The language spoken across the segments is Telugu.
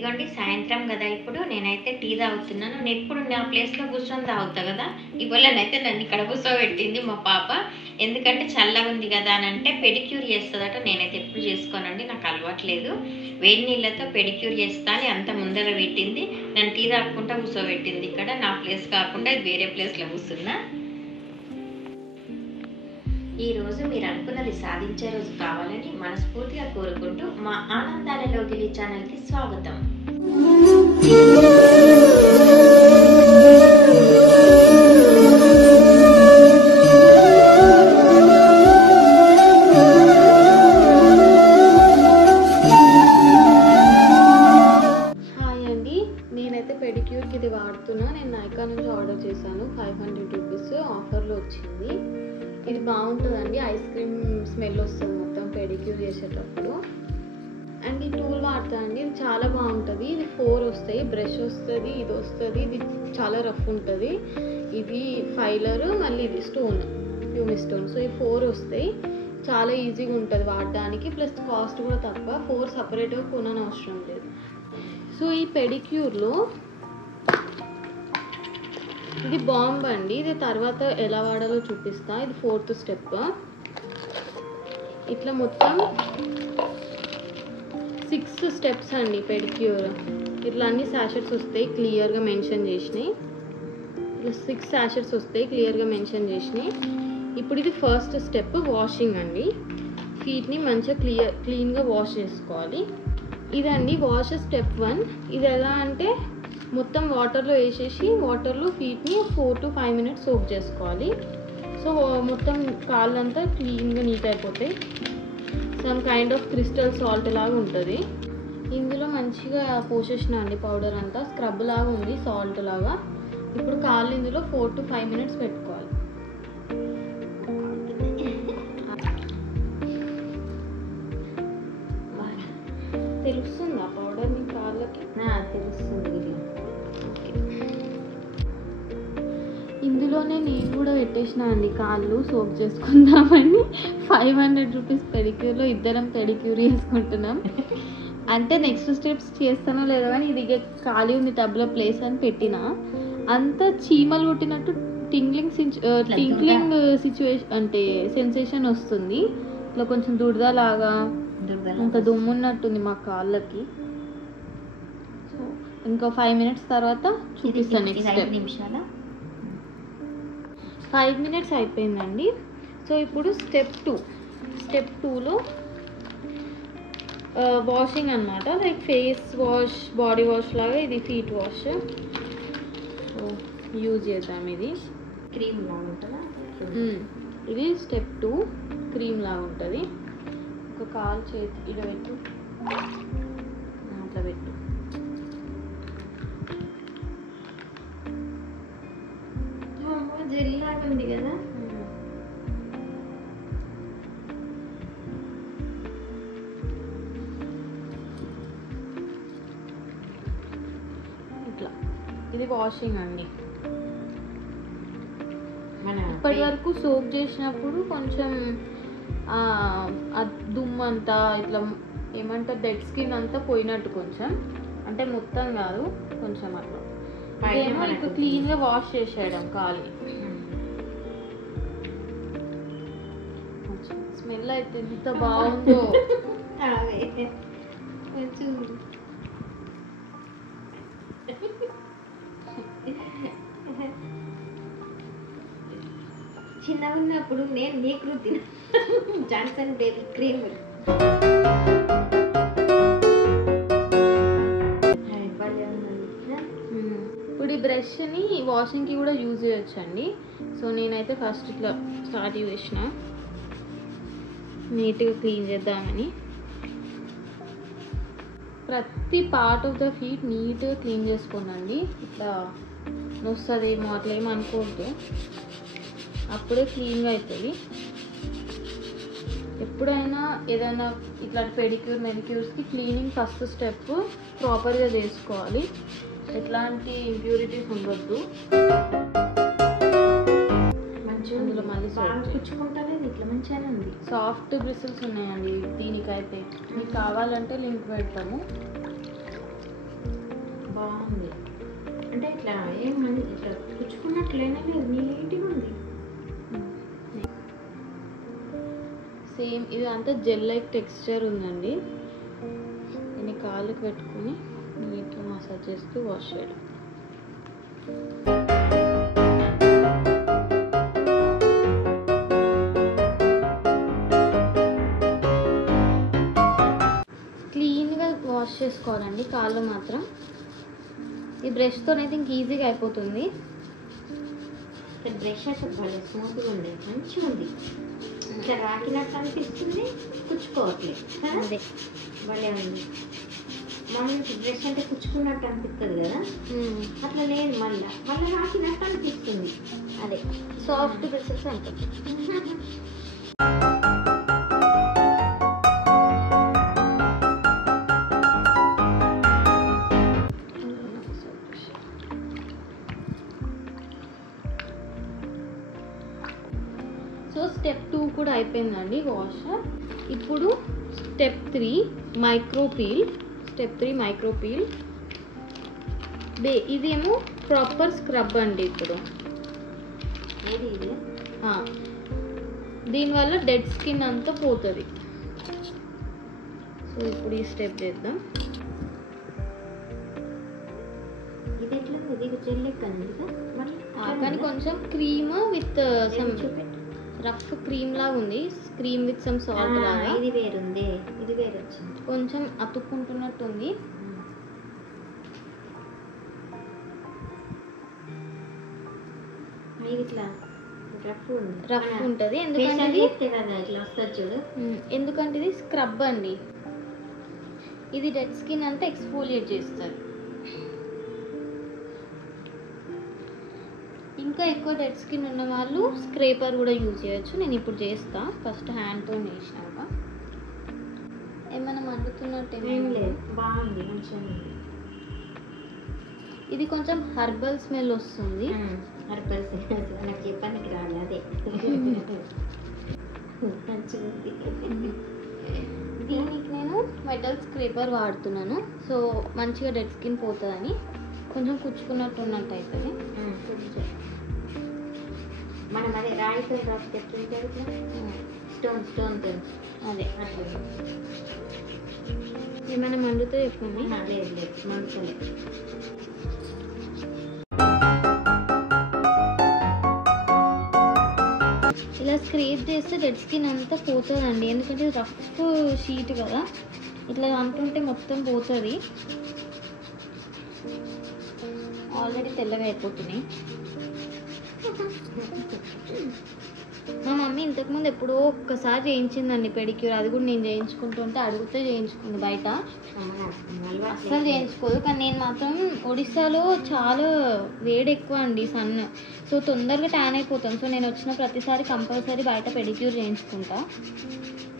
ఇదిగోండి సాయంత్రం కదా ఇప్పుడు నేనైతే టీ తాగుతున్నాను. నేను ఎప్పుడు నా ప్లేస్లో కూర్చొని తాగుతా కదా, ఇవాళనైతే నన్ను ఇక్కడ కూర్చోబెట్టింది మా పాప. ఎందుకంటే చల్లగా ఉంది కదా అని అంటే పెడిక్యూర్ చేస్తుందట. నేనైతే ఎప్పుడు చేసుకోనండి, నాకు అలవాట్లేదు. వేడి నీళ్ళతో పెడిక్యూర్ చేస్తా అని అంత ముందర పెట్టింది. నన్ను టీ తాగుకుంటా కూర్చోబెట్టింది. ఇక్కడ నా ప్లేస్ కాకుండా ఇది వేరే ప్లేస్లో కూర్చున్నా. ఈరోజు మీరు అనుకున్నది సాధించే రోజు కావాలని మనస్ఫూర్తిగా కోరుకుంటూ మా ఆనందాల లోగిలి ఛానల్కి స్వాగతం. హాయ్ అండి, నేనైతే పెడిక్యూర్కి ఇది వాడుతున్నా. నేను నైకా నుంచి ఆర్డర్ చేశాను. 500 రూపీస్ ఆఫర్లో వచ్చింది. ఇది బాగుంటుందండి, ఐస్ క్రీమ్ స్మెల్ వస్తుంది మొత్తం పెడిక్యూర్ చేసేటప్పుడు. అండ్ ఈ టూల్ వాడతానండి, ఇది చాలా బాగుంటుంది. ఇది 4 వస్తాయి, బ్రష్ వస్తుంది, ఇది వస్తుంది, ఇది చాలా రఫ్ ఉంటుంది. ఇది ఫైలర్, మళ్ళీ ఇది స్టోన్, ప్యూమి స్టోన్. సో ఈ 4 వస్తాయి, చాలా ఈజీగా ఉంటుంది వాడడానికి. ప్లస్ కాస్ట్ కూడా తక్కువ. 4 సపరేట్గా కొనని అవసరం లేదు. సో ఈ పెడిక్యూర్లో ఇది బాంబ్ అండి, ఇది తర్వాత ఎలా వాడాలో చూపిస్తా. ఇది 4th స్టెప్. ఇట్లా మొత్తం 6 స్టెప్స్ అండి పెడిక్యూర్. ఇట్లా అన్ని శాషెట్స్ వస్తాయి, క్లియర్గా మెన్షన్ చేసినాయి. ఇట్లా 6 శాషెట్స్ వస్తాయి, క్లియర్గా మెన్షన్ చేసినాయి. ఇప్పుడు ఇది ఫస్ట్ స్టెప్ వాషింగ్ అండి. ఫీట్ని మంచిగా క్లీన్గా వాష్ చేసుకోవాలి. ఇదండి వాష్ స్టెప్ 1. ఇది ఎలా అంటే మొత్తం వాటర్లో వేసేసి వాటర్లో ఫీట్ని 4 to 5 minutes సోక్ చేసుకోవాలి. సో మొత్తం కాళ్ళంతా క్లీన్గా నీట్ అయిపోతాయి. Some kind of crystal salt లాగా ఉంటుంది. ఇందులో మంచిగా పోసేసిన అండి పౌడర్ అంతా, స్క్రబ్ లాగా ఉంది, సాల్ట్ లాగా. ఇప్పుడు కాళ్ళు ఇందులో 4 to 5 minutes పెట్టుకోవాలి. తెలుస్తుందా పౌడర్ మీ కాళ్ళకి? తెలుస్తుంది. ఇందులోనే నేను కూడా పెట్టేసిన అండి కాళ్ళు సోప్ చేసుకుందామని. 500 రూపీస్ పెడిక్యూర్లో ఇద్దరం పెడిక్యూర్ చేసుకుంటున్నాం. అంటే నెక్స్ట్ స్టెప్స్ చేస్తానో లేదో కానీ ఇది ఖాళీ ఉంది టబ్లో ప్లేస్ అని పెట్టిన. అంత చీమలు కొట్టినట్టు టింక్లింగ్ సిచ్యువేషన్ అంటే సెన్సేషన్ వస్తుంది. ఇట్లా కొంచెం దురదలాగా అంత దుమ్మున్నట్టుంది మా కాళ్ళకి. సో ఇంకా 5 minutes తర్వాత చూపిస్తాను నెక్స్ట్ స్టెప్. 5 minutes అయిపోయిందండి. సో ఇప్పుడు స్టెప్ 2. స్టెప్ 2లో వాషింగ్ అనమాట, like face wash, body wash లాగా ఇది ఫీట్ వాష్. సో యూజ్ చేద్దాం. ఇది క్రీమ్ లాగా ఉంటుందా? ఇది స్టెప్ 2 క్రీమ్ లాగా ఉంటుంది. ఒక కాలు చేతి ఇడ పెట్టు, అట్లా పెట్టు. జెల్ లాగా ఉంది కదా. ఇట్లా ఇది వాషింగ్ అండి. ఇప్పటి వరకు సోప్ చేసినప్పుడు కొంచెం దుమ్ము అంతా ఇట్లా ఏమంటారు డెడ్ స్కిన్ అంతా పోయినట్టు, కొంచెం అంటే మొత్తం కాదు, కొంచెం అట్లా. ఇదేమో ఇక క్లీన్గా వాష్ చేసేయడం కాలి. స్మెల్ అయితే ఎంత బాగుందో. చిన్నగా ఉన్నప్పుడు నేను నీకు రుద్దిన జాన్సన్ బేబీ క్రీమ్. ఇప్పుడు ఈ బ్రష్ని వాషింగ్కి కూడా యూజ్ చేయొచ్చండి. సో నేనైతే ఫస్ట్ ఇట్లా స్టార్ట్ చేసిన నీట్గా క్లీన్ చేద్దామని. ప్రతి పార్ట్ ఆఫ్ ద ఫీట్ నీట్గా క్లీన్ చేసుకోనండి. ఇట్లా నొస్తుందేమో అట్లా ఏమనుకోవద్దు, అప్పుడే క్లీన్గా అవుతుంది. ఎప్పుడైనా ఏదైనా ఇట్లాంటి పెడిక్యూర్ మెడిక్యూర్స్కి క్లీనింగ్ ఫస్ట్ స్టెప్ ప్రాపర్గా చేసుకోవాలి. ఎట్లాంటి ఇంప్యూరిటీస్ ఉండొద్దు. అందులో మళ్ళీ పుచ్చుకుంటానే ఇట్లా మంచిగానే ఉంది. సాఫ్ట్ బ్రిసిల్స్ ఉన్నాయండి దీనికైతే. మీకు కావాలంటే లింక్ పెడతాము. బాగుంది. అంటే ఇట్లా ఏమని ఇట్లా పుచ్చుకున్నట్లేనే లేదు, నీట్గా ఉంది. సేమ్ ఇది అంతా జెల్ లైక్ టెక్స్చర్ ఉందండి. దీన్ని కాళ్ళకి పెట్టుకొని నీట్గా మసాజ్ చేస్తూ వాష్ చేయడం. క్లీన్గా వాష్ చేసుకోవాలండి కాళ్ళు మాత్రం. ఈ బ్రష్తో అయితే ఇంక ఈజీగా అయిపోతుంది. బ్రష్ అయితే భలే స్మూత్గా ఉంది, మంచిగా ఉంది. ఇట్లా రాకినట్టు అనిపిస్తుంది, పుచ్చుకోవట్లేదు కదా. అదే భలే ఉంది. మామూలు బ్రష్ అంటే పుచ్చుకున్నట్టు అనిపిస్తుంది కదా, అట్లా లేదు. మళ్ళీ రాకినట్టు అనిపిస్తుంది. అదే సాఫ్ట్ బ్రషెస్ అంటారు. సో స్టెప్ 2 కూడా అయిపోయిందండి వాష్. ఇప్పుడు స్టెప్ 3 మైక్రోపీల్. స్టెప్ 3 మైక్రోపీల్. ఇదేమో ప్రాపర్ స్క్రబ్ అండి. ఇప్పుడు ఏది ఇది? దీనివల్ల డెడ్ స్కిన్ అంతా పోతుంది. సో ఇప్పుడు ఈ స్టెప్ చేద్దాం. ఇది ఎట్లా? ఇది జెల్ లెక్క కానీ కొంచెం cream with some rough cream లాగా ఉంది. క్రీమ్ విత్ సమ్ సాల్ట్ లాగా. ఇది వేరుంది, ఇది వేరు వచ్చింది. కొంచెం అతుక్కుంటున్నట్టు ఉంది. ఇది ఇట్లా రఫ్ ఉంటుంది. ఎందుకంటే ఇది స్క్రబ్ అండి. ఇది డెడ్ స్కిన్ అంతా ఎక్స్ఫోలియేట్ చేస్తుంది. ఇంకా ఎక్కువ డెడ్ స్కిన్ ఉన్న వాళ్ళు స్క్రేపర్ కూడా యూజ్ చేయొచ్చు. నేను ఇప్పుడు చేస్తా. ఫస్ట్ హ్యాండ్తో చేసినాక ఏమైనా మండుతున్నట్టు ఏం లేదు, బాగుంది, మంచిగా ఉంది. ఇది కొంచెం హర్బల్ స్మెల్ వస్తుంది. హర్బల్ స్మెల్ నాకు చెప్పడానికి రాదు. అదే మంచిగా ఉంది. దీనికి నేను మెటల్ స్క్రేపర్ వాడుతున్నాను. సో మంచిగా డెడ్ స్కిన్ పోతుందని. కొంచెం కుచ్చుకున్నట్టు ఉన్నట్టు అవుతుంది. మనం అదే రాయితో డ్రాప్ తెచ్చుకుంటే స్టోన్తో అదే ఏమైనా మండుతో చెప్పండి. లేదు లేదు, మండుతలేదు. ఇలా స్క్రేప్ చేస్తే డెడ్ స్కిన్ అంతా పోతుందండి. ఎందుకంటే రఫ్ షీట్ కదా, ఇట్లా అంటుంటే మొత్తం పోతుంది. ఆల్రెడీ తెల్లగా అయిపోతున్నాయి. మా మమ్మీ ఇంతకుముందు ఎప్పుడో ఒక్కసారి చేయించిందండి పెడిక్యూర్. అది కూడా నేను చేయించుకుంటుంటే అడిగితే చేయించుకుంది. బయట అస్సలు చేయించుకోదు. కానీ నేను మాత్రం ఒడిస్సాలో చాలా వేడి ఎక్కువ అండి, సన్. సో తొందరగా ట్యాన్ అయిపోతాం. సో నేను వచ్చిన ప్రతిసారి కంపల్సరీ బయట పెడిక్యూర్ చేయించుకుంటా.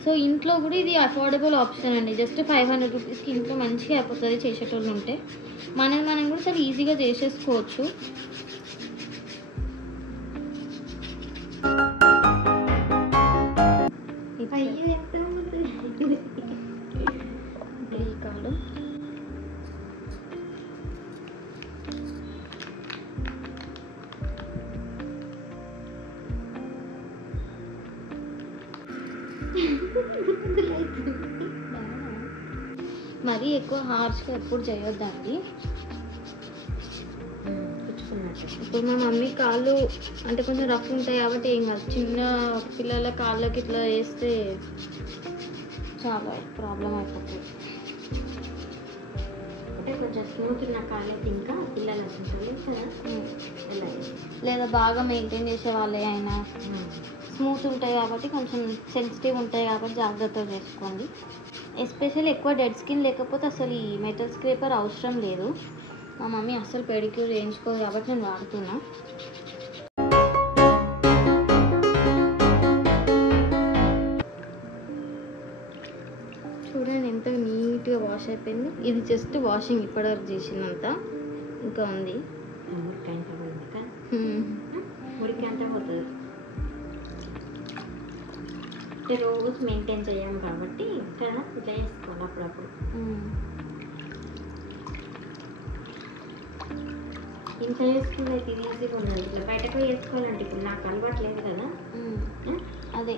సో ఇంట్లో కూడా ఇది అఫోర్డబుల్ ఆప్షన్ అండి. జస్ట్ 500 రూపీస్కి ఇంట్లో మంచిగా అయిపోతుంది చేసేటోళ్ళు ఉంటే. మనం కూడా చాలా ఈజీగా చేసేసుకోవచ్చు. కాదు మరీ ఎక్కువ హార్ష్గా ఎప్పుడు చేయొద్దండి. ఇప్పుడు మా మమ్మీ కాళ్ళు అంటే కొంచెం రఫ్ ఉంటాయి కాబట్టి ఏం కాదు. చిన్న పిల్లల కాళ్ళకి ఇట్లా వేస్తే చాలా ప్రాబ్లం అయిపోతుంది. అంటే కొంచెం స్మూత్ ఉన్న కాళ్ళకి ఇంకా పిల్లలు ఉంటుంది కదా, లేదా బాగా మెయింటైన్ చేసే వాళ్ళే అయినా స్మూత్ ఉంటాయి కాబట్టి కొంచెం సెన్సిటివ్ ఉంటాయి కాబట్టి జాగ్రత్తగా చేసుకోండి. ఎస్పెషల్లీ ఎక్కువ డెడ్ స్కిన్ లేకపోతే అసలు ఈ మెటల్ స్క్రేపర్ అవసరం లేదు. మా మమ్మీ అస్సలు పెడిక్యూర్ చేయించుకోదు కాబట్టి నేను వాడుతున్నా. చూడండి ఎంత నీట్గా వాష్ అయిపోయింది. ఇది జస్ట్ వాషింగ్ ఇప్పటివరకు చేసినంత ఇంకా ఉంది. మురికి అంతా పోతుంది. రోజు మెయింటైన్ చేయం కాబట్టి కదా ఇట్లా చేసుకోవాలి అప్పుడప్పుడు. ఇంట్లో వేసుకుని అయితే ఇది ఈజీగా ఉన్నది. ఇట్లా బయటకు పోయి వేసుకోవాలంటే ఇప్పుడు నాకు అలవాటు లేదు కదా. అదే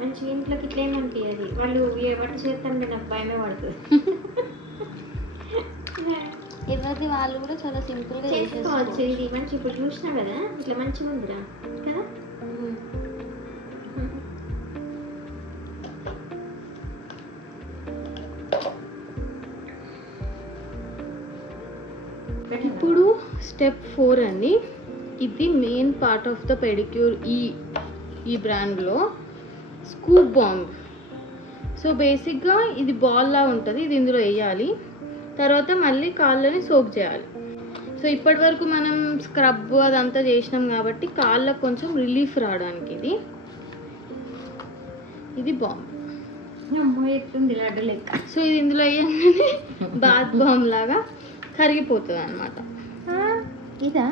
మంచి ఇంట్లోకి ఇట్లా ఏమనిపించదు. వాళ్ళు వంట చేస్తాను నాకు భయమే పడుతుంది. ఎవరిది వాళ్ళు కూడా చాలా సింపుల్గా చేసుకోవచ్చు. ఇది మంచి ఇప్పుడు చూసినా కదా ఇట్లా మంచిగా ఉందిరా కదా. ఇప్పుడు స్టెప్ 4 అండి. ఇది main part of the pedicure ఈ బ్రాండ్లో స్కూప్ బాంబ్. సో బేసిక్గా ఇది బాల్ లా ఉంటుంది. ఇది ఇందులో వేయాలి, తర్వాత మళ్ళీ కాళ్ళని సోక్ చేయాలి. సో ఇప్పటి వరకు మనం స్క్రబ్ అదంతా చేసినాం కాబట్టి కాళ్ళకు కొంచెం రిలీఫ్ రావడానికి ఇది బాంబ్. ఎట్లుంది లడ్డు లెక్క. సో ఇది ఇందులో వేయగానే బాత్ బాంబ్ లాగా కరిగిపోతుంది అనమాట. ఇదా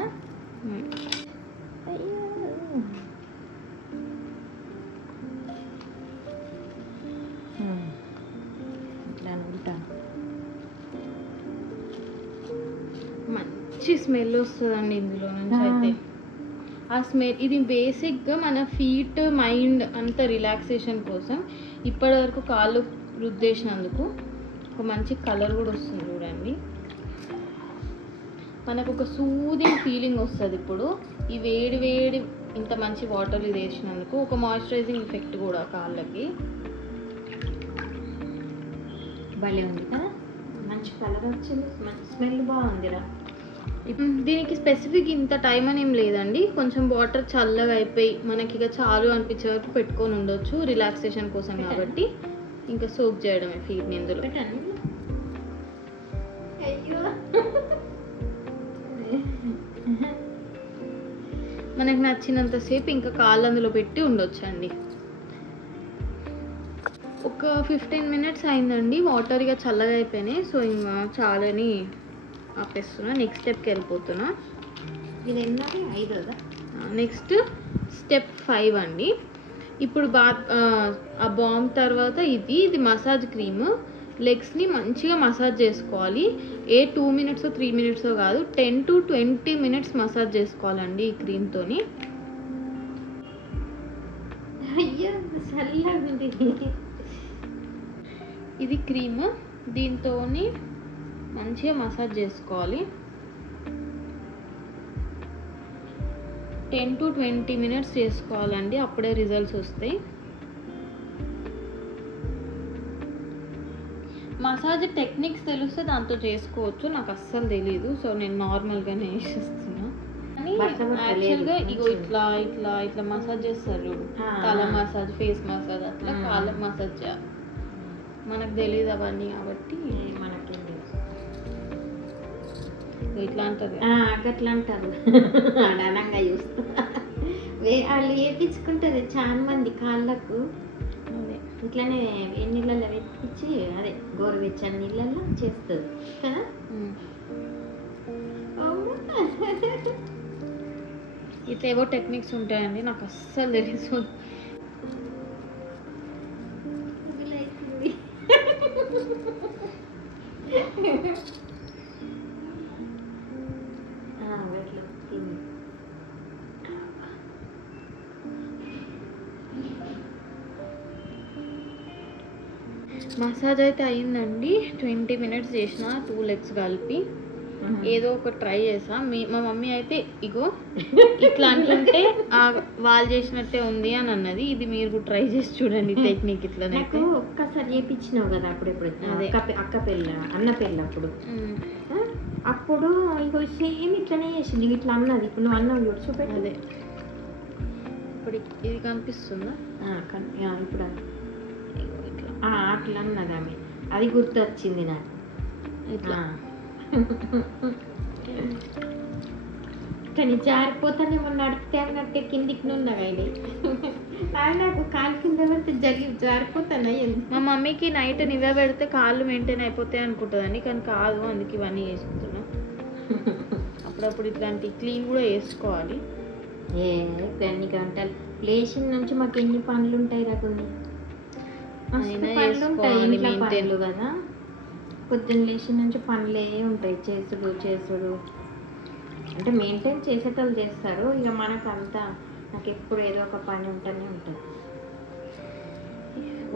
మంచి స్మెల్ వస్తుందండి ఇందులో నుంచి. అయితే ఆ స్మెల్ ఇది బేసిక్గా మన ఫీట్ మైండ్ అంత రిలాక్సేషన్ కోసం ఇప్పటి వరకు కాళ్ళు రుద్దేసినందుకు ఒక మంచి కలర్ కూడా వస్తుంది చూడండి. మనకు ఒక సూదింగ్ ఫీలింగ్ వస్తుంది. ఇప్పుడు ఈ వేడి వేడి ఇంత మంచి వాటర్ ఇది వేసినందుకు ఒక మాయిశ్చరైజింగ్ ఎఫెక్ట్ కూడా కాళ్ళకి భలే ఉంది కదా. మంచి కలర్ వచ్చింది, మంచి స్మెల్ బాగుందిరా. దీనికి స్పెసిఫిక్ ఇంత టైం అని ఏం లేదండి. కొంచెం వాటర్ చల్లగా అయిపోయి మనకి ఇక చాలు అనిపించే వరకు పెట్టుకొని ఉండొచ్చు రిలాక్సేషన్ కోసం కాబట్టి. ఇంకా సోక్ చేయడమే ఫీట్ని ఇందులో. మనకు నచ్చినంతసేపు ఇంకా కాళ్ళు అందులో పెట్టి ఉండొచ్చండి. ఒక 15 మినిట్స్ అయిందండి. వాటర్ ఇక చల్లగా అయిపోయినాయి. సో ఇంకా చాలని ఆపేస్తున్నా. నెక్స్ట్ స్టెప్కి వెళ్ళిపోతున్నా. ఇది ఎన్నది 5దా? నెక్స్ట్ స్టెప్ 5 అండి. ఇప్పుడు ఆ బాంబ్ తర్వాత ఇది మసాజ్ క్రీమ్. లెగ్స్ని మంచిగా మసాజ్ చేసుకోవాలి. 2 మినిట్స్ 3 మినిట్స్ కాదు, 10 to 20 మినిట్స్ మసాజ్ చేసుకోవాలండి ఈ క్రీమ్తోని. అయ్యో చల్లగా ఉంది. ఇది క్రీమ్, దీంతో మంచిగా మసాజ్ చేసుకోవాలి. 10 to 20 మినిట్స్ చేసుకోవాలండి, అప్పుడే రిజల్ట్స్ వస్తాయి. మసాజ్ టెక్నిక్స్ తెలిస్తే దాంతో చేసుకోవచ్చు. నాకు అస్సలు తెలీదు, సో నేను నార్మల్గానే వేసేస్తున్నా. కానీ యాక్చువల్గా ఇగో ఇట్లా ఇట్లా ఇట్లా మసాజ్ చేస్తారు చూడు, తల మసాజ్, ఫేస్ మసాజ్, అట్లా కాళ్ళకి మసాజ్ చేయాలి. మనకు తెలియదు అవన్నీ కాబట్టి మనకి ఇట్లా అంటారు, అట్లా అంటారు. అనంగా చూస్తా వాళ్ళు వేపించుకుంటారు చాలా మంది కాళ్ళకు. అదే ఇట్లానే నీళ్ళల్లో వేపించి అదే గోరువెచ్చని నీళ్ళల్లో చేస్తుంది కదా. ఇట్లా ఏవో టెక్నిక్స్ ఉంటాయండి, నాకు అస్సలు తెలుసు. మసాజ్ అయితే అయిందండి. 20 మినిట్స్ చేసిన 2 లెగ్స్ కలిపి. ఏదో ఒక ట్రై చేసా. మా మమ్మీ అయితే ఇగో ఇట్లా అంటుంటే వాళ్ళు చేసినట్టే ఉంది అని అన్నది. ఇది మీరు కూడా ట్రై చేసి చూడండి టెక్నిక్. ఇట్లా ఒక్కసారి చేయించినావు కదా అప్పుడెప్పుడు, అక్క పెళ్ళ అన్న పెళ్ళ అప్పుడు ఇగో సేమ్ ఇట్లనే చేసింది. ఇట్లా అన్నది. ఇప్పుడు నువ్వు అన్నావు చూడు, చూపెట్టి. అదే ఇప్పుడు ఇది కనిపిస్తుందా? ఇప్పుడు అట్లా అన్నది ఆమె. అది గుర్తు వచ్చింది నాకు. ఇట్లా కానీ జారిపోతానేమో నడితే అన్నట్టే కిందికి నున్నగా ఇది. నాకు కాలు కింద పెడితే జారిపోతాను. మా మమ్మీకి నైట్ నివే పెడితే కాళ్ళు మెయింటైన్ అయిపోతాయి అనుకుంటుందండి, కానీ కాదు. అందుకే ఇవన్నీ చేసుకుంటున్నా. అప్పుడప్పుడు ఇట్లాంటి క్లీన్ కూడా వేసుకోవాలి. ఎన్ని గంటలు లేచిన నుంచి మాకు ఎన్ని పనులు ఉంటాయి రా. కొన్ని పనులు ఉంటాయి ఇంట్లో పనులు కదా. పొద్దున్న లేచిన నుంచి పనులే ఉంటాయి, చేసుడు. అంటే మెయింటైన్ చేసేటోళ్ళు చేస్తారు, ఇక మనకు అంతా నాకు ఎప్పుడు ఏదో ఒక పని ఉంటూనే ఉంటుంది.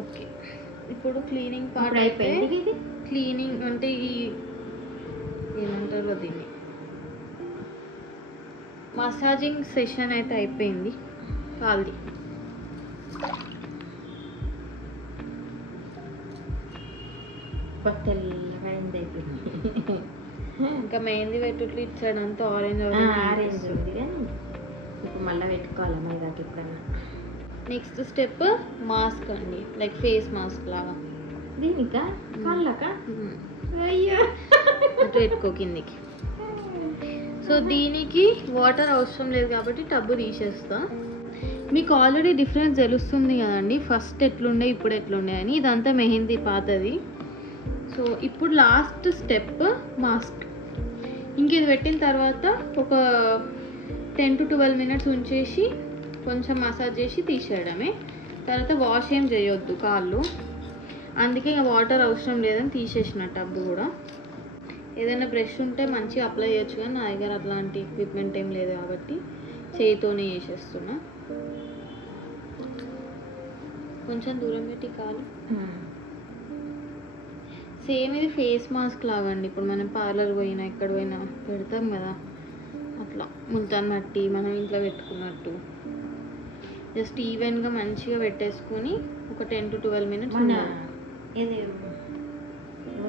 ఓకే, ఇప్పుడు క్లీనింగ్ పార్ట్ ఇప్పుడు అయిపోయింది. ఇది క్లీనింగ్ అంటే ఈ ఏమంటారు దీన్ని, మసాజింగ్ సెషన్ అయితే అయిపోయింది కాల్ది. కొత్త అయింది అయిపోయింది. ఇంకా మెహందీ పెట్టుట్లు ఇచ్చాడు అంతా ఆరెంజ్ ఆరెంజ్ ఉంది కానీ ఇప్పుడు మళ్ళీ పెట్టుకోవాలి మళ్ళీ దాకా ఎప్పుడన్నా. నెక్స్ట్ స్టెప్ మాస్క్ అండి, లైక్ ఫేస్ మాస్క్ లాగా. దీనికా కళ్ళక అయ్యో అటు పెట్టుకో కిందికి. సో దీనికి వాటర్ అవసరం లేదు కాబట్టి టబ్బు తీసేస్తా. మీకు ఆల్రెడీ డిఫరెన్స్ తెలుస్తుంది కదండి, ఫస్ట్ ఎట్లుండే ఇప్పుడు ఎట్లుండే అని. ఇదంతా మెహందీ పాతది. సో ఇప్పుడు లాస్ట్ స్టెప్ మాస్క్. ఇంక ఇది పెట్టిన తర్వాత ఒక 10 to 12 minutes ఉంచేసి కొంచెం మసాజ్ చేసి తీసేయడమే. తర్వాత వాష్ ఏం చేయొద్దు కాళ్ళు, అందుకే ఇంకా వాటర్ అవసరం లేదని తీసేసిన టబ్బు కూడా. ఏదైనా బ్రష్ ఉంటే మంచిగా అప్లై చేయొచ్చు, కానీ నా దగ్గర అట్లాంటి ఎక్విప్మెంట్ ఏం లేదు కాబట్టి చేయితోనే చేసేస్తున్నా. కొంచెం దూరం పెట్టి కాలు. సేమ్ ఇది ఫేస్ మాస్క్ లాగా అండి. ఇప్పుడు మనం పార్లర్ పోయినా ఎక్కడ పోయినా పెడతాం కదా, అట్లా ముల్తాన్ మట్టి మనం ఇంట్లో పెట్టుకున్నట్టు జస్ట్ ఈవెన్గా మంచిగా పెట్టేసుకొని ఒక 10 to 12 minutes ఇది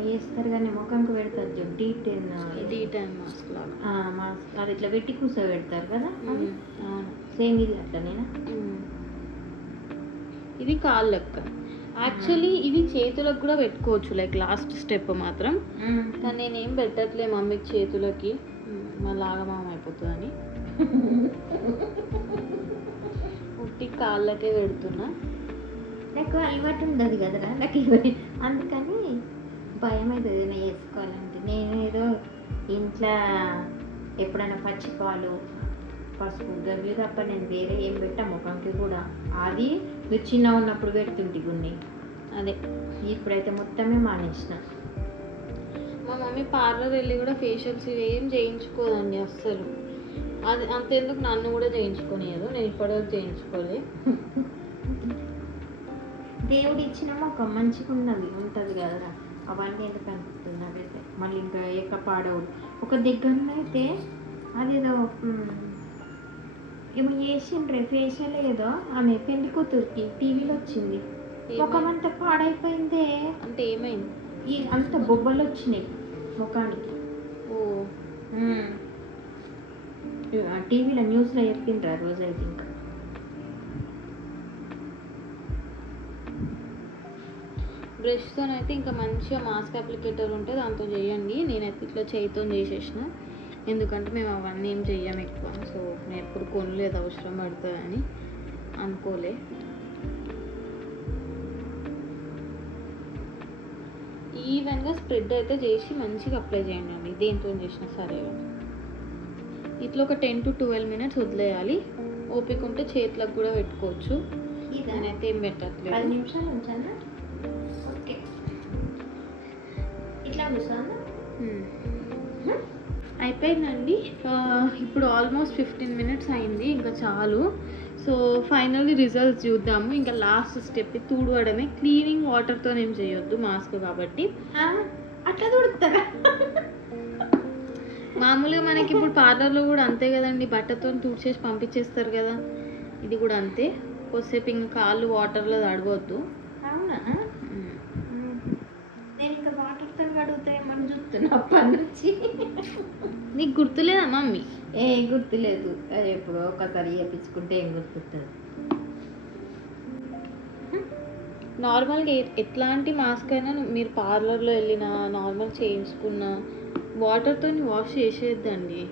వేస్తారు కానీ ముఖంకి పెడతారు చూడు, D10 మాస్క్ లాగా. మాస్క్ అది ఇట్లా పెట్టి కూర్చోబెడతారు కదా, సేమ్ ఇది అట్లనేనా? ఇది కాళ్ళకు. యాక్చువల్లీ ఇది చేతులకు కూడా పెట్టుకోవచ్చు, లైక్ లాస్ట్ స్టెప్ మాత్రం. కానీ నేనేం పెట్టట్లే మమ్మీకి చేతులకి, మళ్ళీ ఆగమాగం అయిపోతుందని ఉట్టి కాళ్ళకే పెడుతున్నా. నాకు అలవాటు ఉండదు కదరా నాకు, అందుకని భయం అవుతుంది నేను వేసుకోవాలంటే. నేను ఏదో ఇంట్లో ఎప్పుడైనా పచ్చిపాలు పసుపు గవి తప్ప నేను వేరే ఏం పెట్టా ముఖంకి కూడా. అది మీరు చిన్న ఉన్నప్పుడు పెడుతుంటే కొన్ని, అదే ఇప్పుడైతే మొత్తమే మానేసిన. మా మమ్మీ పార్లర్ వెళ్ళి కూడా ఫేషియల్స్ ఏం చేయించుకోదండి అస్సలు. అది అంతెందుకు నన్ను కూడా చేయించుకోనియదు, నేను ఇప్పటివరకు చేయించుకోలే. దేవుడు ఇచ్చిన ముఖం మంచిగా ఉన్నది ఉంటుంది కదరా, అవన్నీ ఎందుకు అనిపిస్తుంది నాకైతే. మళ్ళీ ఇంకా ఏక పాడవుడు ఒక దగ్గరనైతే అదేదో ఏమో చేసిండ్రే ఫేషియల్ ఏదో, ఆమె పెళ్లి కూతురికి టీవీలో వచ్చింది. ముఖమంతా పాడైపోయిందే. అంటే ఏమైంది? అంత బొబ్బలు వచ్చినాయి ముఖానికి. ఓ టీవీలో న్యూస్లో చెప్పిండ్రు ఆ రోజు. అయితే ఇంకా బ్రష్తోనైతే ఇంకా మంచిగా మాస్క్ అప్లికేటర్ ఉంటే దాంతో చేయండి. నేనైతే ఇట్లా చేయితో చేసేసిన, ఎందుకంటే మేము అవన్నీ ఏం చెయ్యం ఎక్కువ. సో నేను ఎప్పుడు కొనలేదు, అవసరం పడుతుందని అనుకోలే. ఈవెన్గా స్ప్రెడ్ అయితే చేసి మంచిగా అప్లై చేయండి అండి, దేంతో చేసినా సరే. ఇట్లా ఒక 10 to 12 minutes వదిలేయాలి. ఓపిక ఉంటే చేతులకు కూడా పెట్టుకోవచ్చు. నేనైతే ఏం పెట్టట్లేదు. 10 నిమిషాలు ఉంచాను. ఓకే, ఇట్లా కూర్చోను. అయిపోయిందండి. ఇప్పుడు ఆల్మోస్ట్ 15 minutes అయింది, ఇంకా చాలు. సో ఫైనల్లీ రిజల్ట్స్ చూద్దాము. ఇంకా లాస్ట్ స్టెప్ తుడవడమే. క్లీనింగ్ వాటర్తో ఏం చేయొద్దు మాస్క్ కాబట్టి. అట్లా తుడుతారా? మామూలుగా మనకి ఇప్పుడు పార్లర్లో కూడా అంతే కదండి, బట్టతో తుడిచేసి పంపించేస్తారు కదా. ఇది కూడా అంతే. కొద్దిసేపు ఇంకా కాళ్ళు వాటర్లో తడవద్దు. అవునా? నేను ఇంకా వాటర్తో కడుగుతాయేమని చూస్తున్నా అప్పటి నుంచి. నీకు గుర్తులేదా మమ్మీ? గుర్తులేదు. అది ఎప్పుడో ఒకసారి చేయించుకుంటే ఏం గుర్తుంటుంది. నార్మల్గా ఎట్లాంటి మాస్క్ అయినా మీరు పార్లర్లో వెళ్ళినా నార్మల్ చేయించుకున్న వాటర్తో వాష్ చేసేద్దండి.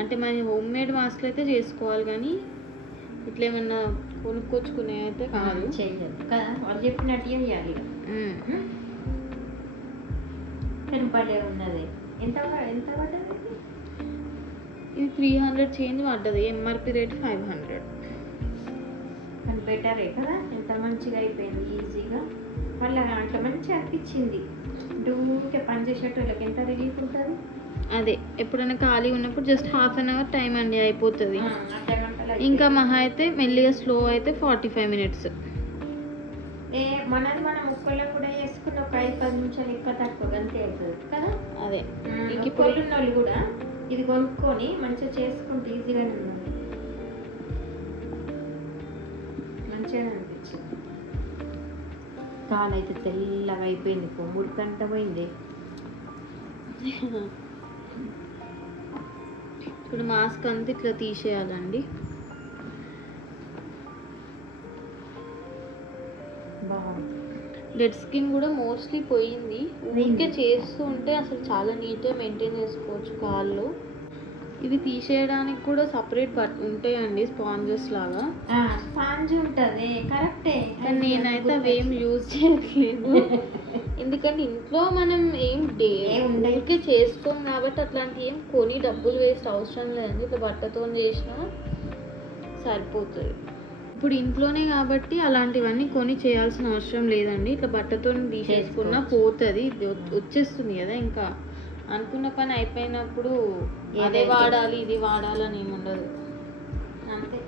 అంటే మన హోమ్ మేడ్ మాస్క్లు అయితే చేసుకోవాలి, కానీ ఇట్లా ఏమన్నా కొనుక్కొచ్చుకునే అయితే కాదు. చేయదు కదా, వాళ్ళు చెప్పినట్టు చేయాలి. పెనుపడే ఉన్నది. ఎంత ఎంత పడ్డది? ఇది 300 చేంజ్ పడ్డది. MRP rate 500. కానీ బెటరే కదా, ఎంత మంచిగా అయిపోయింది ఈజీగా. మళ్ళీ అట్లా మంచిగా అనిపించింది. ఊరికే పని చేసేటోళ్ళకి ఎంత రిలీఫ్ ఉంటుంది. అదే ఎప్పుడైనా ఖాళీ ఉన్నప్పుడు just half an hour time అండి అయిపోతుంది. అర్ధగంటలో ఇంకా మహా అయితే మెల్లిగా స్లో అయితే 45 మినిట్స్. మనది మనం ఉప్పల్లో కూడా వేసుకుని ఒక 5-10 నిమిషాలు ఎక్కువ తక్కువ అంతే అవుతుంది కదా. అదే ఇంక ఇప్పుడు ఉన్న వాళ్ళు కూడా ఇది కొనుక్కొని మంచిగా చేసుకుంటే ఈజీగానే ఉన్నది, మంచిగానే అనిపించింది. కాలు అయితే తెల్లగా అయిపోయింది, పొమ్ముడు కంట పోయింది. ఇప్పుడు మాస్క్ అంతా ఇట్లా తీసేయాలండి. బాగుంది. డెడ్ స్కిన్ కూడా మోస్ట్లీ పోయింది. ఊరికే చేస్తూ ఉంటే అసలు చాలా నీట్గా మెయింటైన్ చేసుకోవచ్చు కాళ్ళు. ఇది తీసేయడానికి కూడా సపరేట్ ఉంటాయండి స్పాంజెస్ లాగా. స్పాంజ్ ఉంటుంది కరెక్టే, కానీ నేనైతే అవి ఏం యూజ్ చేయట్లేదు. ఎందుకంటే ఇంట్లో మనం ఏం ఊరికే చేసుకోం కాబట్టి అట్లాంటి ఏం కొని డబ్బులు వేస్ట్ అవసరం లేదండి. ఇట్లా బట్టతో చేసినా సరిపోతుంది. ఇప్పుడు ఇంట్లోనే కాబట్టి అలాంటివన్నీ కొని చేయాల్సిన అవసరం లేదండి. ఇట్లా బట్టతో తీసేసుకున్నా పోతుంది, వచ్చేస్తుంది కదా. ఇంకా అనుకున్న పని అయిపోయినప్పుడు అదే వాడాలి ఇది వాడాలని ఏమి ఉండదు అంతే.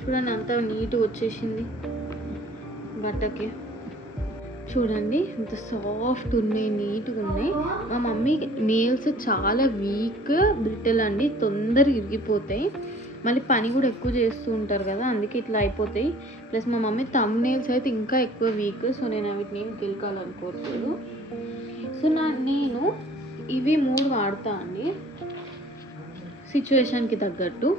చూడండి అంతా నీట్గా వచ్చేసింది బట్టకి. చూడండి ఎంత సాఫ్ట్ ఉన్నాయి, నీట్గా ఉన్నాయి. మా మమ్మీ నెయిల్స్ చాలా వీక్ బ్రిటిల్ అండి, తొందరగా ఇరిగిపోతాయి. మళ్ళీ పని కూడా ఎక్కువ చేస్తూ ఉంటారు కదా, అందుకే ఇట్లా అయిపోతాయి. ప్లస్ మా మమ్మీ థంబ్ నెయిల్స్ అయితే ఇంకా ఎక్కువ వీక్. సో నేను వీటిని ఏం గెలకాలనుకోవట్లేదు. సో నేను ఇవి 3 వాడతా అండి సిచ్యువేషన్కి తగ్గట్టు.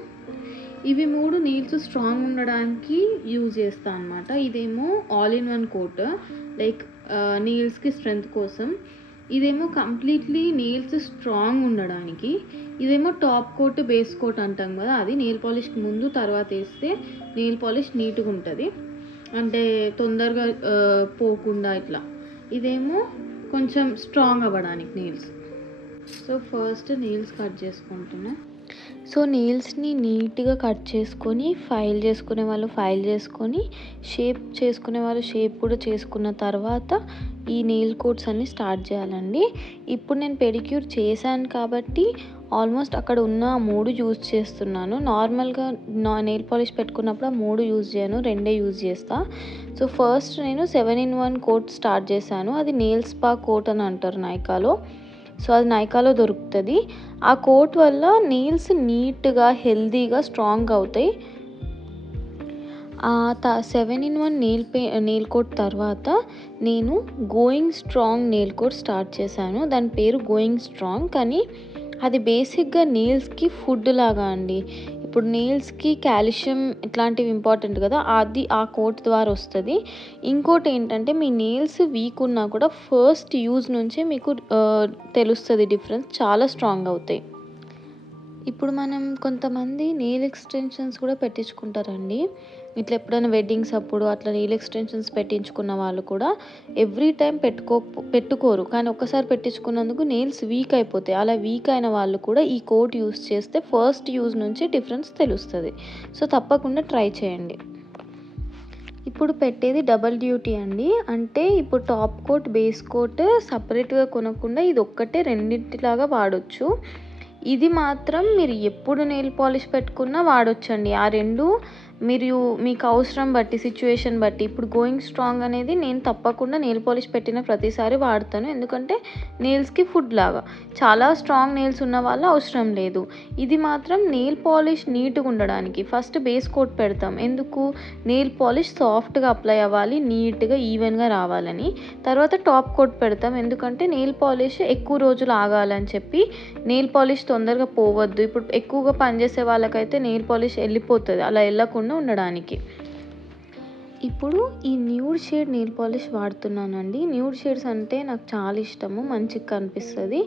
ఇవి 3 నెయిల్స్ స్ట్రాంగ్ ఉండడానికి యూజ్ చేస్తాను అనమాట. ఇదేమో all in one coat, like నెయిల్స్కి స్ట్రెంగ్త్ కోసం. ఇదేమో కంప్లీట్లీ నెయిల్స్ స్ట్రాంగ్ ఉండడానికి. ఇదేమో టాప్ కోట్ బేస్ కోట్ అంటాం కదా, అది నెయిల్ పాలిష్కి ముందు తర్వాత వేస్తే నెయిల్ పాలిష్ నీట్గా ఉంటుంది, అంటే తొందరగా పోకుండా ఇట్లా. ఇదేమో కొంచెం స్ట్రాంగ్ అవ్వడానికి nails. So first nails cut చేసుకుంటున్నా. సో నెయిల్స్ని నీట్గా కట్ చేసుకొని ఫైల్ చేసుకునే వాళ్ళు ఫైల్ చేసుకొని, షేప్ చేసుకునే వాళ్ళు షేప్ కూడా చేసుకున్న తర్వాత ఈ నెయిల్ కోట్స్ అన్నీ స్టార్ట్ చేయాలండి. ఇప్పుడు నేను పెడిక్యూర్ చేశాను కాబట్టి ఆల్మోస్ట్ అక్కడ ఉన్న 3 యూజ్ చేస్తున్నాను. నార్మల్గా నెయిల్ పాలిష్ పెట్టుకున్నప్పుడు 3 యూజ్ చేయను, 2 యూజ్ చేస్తా. సో ఫస్ట్ నేను 7-in-1 కోట్ స్టార్ట్ చేశాను. అది నెయిల్ స్పా కోట్ అని అంటారు నైకాలో. సో అది నైకాలో దొరుకుతుంది. ఆ కోట్ వల్ల నెయిల్స్ నీట్గా హెల్తీగా స్ట్రాంగ్ అవుతాయి. 7-in-1 నెయిల్ కోట్ తర్వాత నేను going strong nail coat start చేశాను. దాని పేరు గోయింగ్ స్ట్రాంగ్, కానీ అది బేసిక్గా నెయిల్స్కి ఫుడ్ లాగా అండి. ఇప్పుడు నెయిల్స్కి కాల్షియం ఇట్లాంటివి ఇంపార్టెంట్ కదా, అది ఆ కోట్ ద్వారా వస్తుంది. ఇంకోటి ఏంటంటే మీ నెయిల్స్ వీక్ ఉన్నా కూడా ఫస్ట్ యూజ్ నుంచే మీకు తెలుస్తుంది డిఫరెన్స్, చాలా స్ట్రాంగ్ అవుతాయి. ఇప్పుడు మనం కొంతమంది నెయిల్ ఎక్స్టెన్షన్స్ కూడా పెట్టించుకుంటారండి. ఇట్లా ఎప్పుడైనా వెడ్డింగ్స్ అప్పుడు అట్లా నెయిల్ ఎక్స్టెన్షన్స్ పెట్టించుకున్న వాళ్ళు కూడా ఎవ్రీ టైం పెట్టుకోరు, కానీ ఒక్కసారి పెట్టించుకున్నందుకు నెయిల్స్ వీక్ అయిపోతాయి. అలా వీక్ అయిన వాళ్ళు కూడా ఈ కోట్ యూస్ చేస్తే ఫస్ట్ యూజ్ నుంచి డిఫరెన్స్ తెలుస్తుంది. సో తప్పకుండా ట్రై చేయండి. ఇప్పుడు పెట్టేది డబల్ డ్యూటీ అండి, అంటే ఇప్పుడు టాప్ కోట్ బేస్ కోట్ సపరేట్గా కొనకుండా ఇది ఒక్కటే రెండింటిలాగా వాడచ్చు. ఇది మాత్రం మీరు ఎప్పుడు నెయిల్ పాలిష్ పెట్టుకున్నా వాడొచ్చండి. ఆ 2 మీకు అవసరం బట్టి సిచ్యువేషన్ బట్టి. ఇప్పుడు గోయింగ్ స్ట్రాంగ్ అనేది నేను తప్పకుండా నెయిల్ పాలిష్ పెట్టిన ప్రతిసారి వాడతాను, ఎందుకంటే నెయిల్స్కి ఫుడ్ లాగా. చాలా స్ట్రాంగ్ నెయిల్స్ ఉన్న వాళ్ళు అవసరం లేదు. ఇది మాత్రం నెయిల్ పాలిష్ నీట్గా ఉండడానికి ఫస్ట్ బేస్ కోట్ పెడతాం. ఎందుకు? నెయిల్ పాలిష్ సాఫ్ట్గా అప్లై అవ్వాలి, నీట్గా ఈవెన్గా రావాలని. తర్వాత టాప్ కోట్ పెడతాం, ఎందుకంటే నెయిల్ పాలిష్ ఎక్కువ రోజులు ఆగాలని చెప్పి. నెయిల్ పాలిష్ తొందరగా పోవద్దు. ఇప్పుడు ఎక్కువగా పనిచేసే వాళ్ళకైతే నెయిల్ పాలిష్ వెళ్ళిపోతుంది, అలా వెళ్ళకుండా ఉండడానికి. ఇప్పుడు ఈ న్యూడ్ షేడ్ నెయిల్ పాలిష్ వాడుతున్నానండి. న్యూడ్ షేడ్స్ అంటే నాకు చాలా ఇష్టము, మంచిగా కనిపిస్తుంది.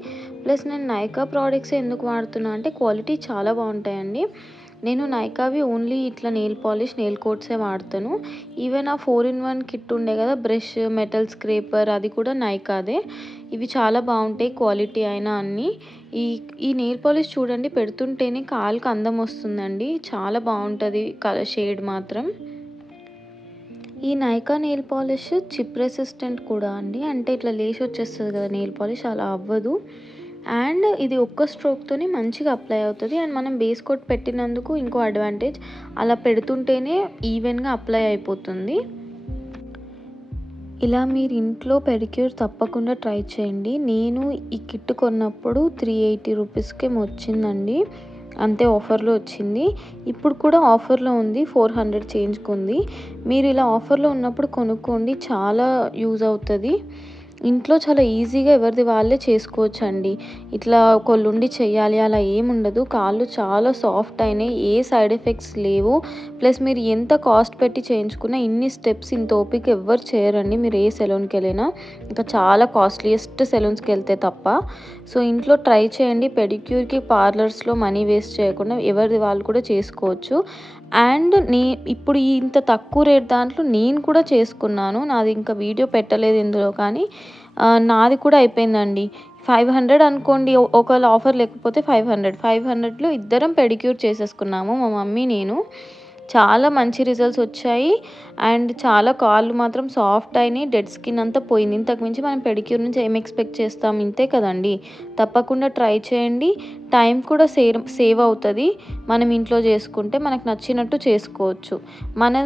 ప్లస్ నేను నైకా ప్రోడక్ట్స్ ఎందుకు వాడుతున్నా అంటే క్వాలిటీ చాలా బాగుంటాయండి. నేను నైకావి ఓన్లీ ఇట్లా నెయిల్ పాలిష్ నెయిల్ కోట్సే వాడతాను. ఈవెన్ ఆ 4-in-1 కిట్ ఉండే కదా, బ్రష్, మెటల్ స్క్రేపర్, అది కూడా నైకాదే. ఇవి చాలా బాగుంటాయి, క్వాలిటీ అయినా అన్నీ. ఈ నెయిల్ పాలిష్ చూడండి, పెడుతుంటేనే కాలుకి అందం వస్తుందండి, చాలా బాగుంటుంది షేడ్ మాత్రం. ఈ Nykaa nail polish chip resistant కూడా అండి. అంటే ఇట్లా లేసి వచ్చేస్తుంది కదా నెయిల్ పాలిష్, అలా అవ్వదు. అండ్ ఇది ఒక్క స్ట్రోక్తోనే మంచిగా అప్లై అవుతుంది. అండ్ మనం బేస్ కోట్ పెట్టినందుకు ఇంకో అడ్వాంటేజ్, అలా పెడుతుంటేనే ఈవెన్గా అప్లై అయిపోతుంది. ఇలా మీరు ఇంట్లో పెడిక్యూర్ తప్పకుండా ట్రై చేయండి. నేను ఈ కిట్ కొన్నప్పుడు 380 రూపీస్కి వచ్చిందండి. అంతే ఆఫర్లో వచ్చింది. ఇప్పుడు కూడా ఆఫర్లో ఉంది, 400 చేంజ్కి ఉంది. మీరు ఇలా ఆఫర్లో ఉన్నప్పుడు కొనుక్కోండి, చాలా యూజ్ అవుతుంది. ఇంట్లో చాలా ఈజీగా ఎవరిది వాళ్ళే చేసుకోవచ్చండి. ఇట్లా కొల్లుండి చేయాలి అలా ఏముండదు. కాళ్ళు చాలా సాఫ్ట్ అయినాయి, ఏ సైడ్ ఎఫెక్ట్స్ లేవు. ప్లస్ మీరు ఎంత కాస్ట్ పెట్టి చేయించుకున్నా ఇన్ని స్టెప్స్ ఇంత ఓపిక ఎవ్వరు చేయరండి. మీరు ఏ సెలూన్కి వెళ్ళినా, ఇంకా చాలా కాస్ట్లీయెస్ట్ సెలూన్స్కి వెళ్తే తప్ప. సో ఇంట్లో ట్రై చేయండి. పెడిక్యూర్కి పార్లర్స్లో మనీ వేస్ట్ చేయకుండా ఎవరిది వాళ్ళు కూడా చేసుకోవచ్చు. అండ్ ఇప్పుడు ఇంత తక్కువ రేట్ దాంట్లో నేను కూడా చేసుకున్నాను. నాది ఇంకా వీడియో పెట్టలేదు ఇందులో, కానీ నాది కూడా అయిపోయిందండి. 500 అనుకోండి, ఒకవేళ ఆఫర్ లేకపోతే 500లో ఇద్దరం పెడిక్యూర్ చేసేసుకున్నాము, మా మమ్మీ నేను. చాలా మంచి రిజల్ట్స్ వచ్చాయి. అండ్ చాలా కాళ్ళు మాత్రం సాఫ్ట్ అయినాయి, డెడ్ స్కిన్ అంతా పోయింది. ఇంతకుమించి మనం పెడిక్యూర్ నుంచి ఏం ఎక్స్పెక్ట్ చేస్తాం, ఇంతే కదండి. తప్పకుండా ట్రై చేయండి. టైం కూడా సేవ్ అవుతుంది. మనం ఇంట్లో చేసుకుంటే మనకు నచ్చినట్టు చేసుకోవచ్చు,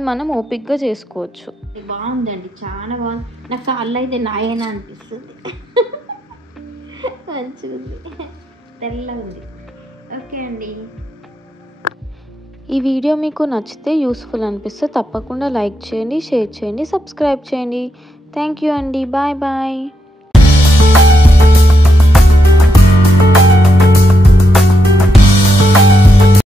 మనం ఓపిక్గా చేసుకోవచ్చు. బాగుందండి, చాలా బాగుంది. నా కాళ్ళు అయితే నాయేనా అనిపిస్తుంది. మంచిగా ఉంది, తెల్లగా ఉంది. ఓకే అండి. ఈ వీడియో మీకు నచ్చితే, యూస్ఫుల్ అనిపిస్తే తప్పకుండా లైక్ చేయండి, షేర్ చేయండి, సబ్స్క్రైబ్ చేయండి. థ్యాంక్ యూ అండి. Bye bye.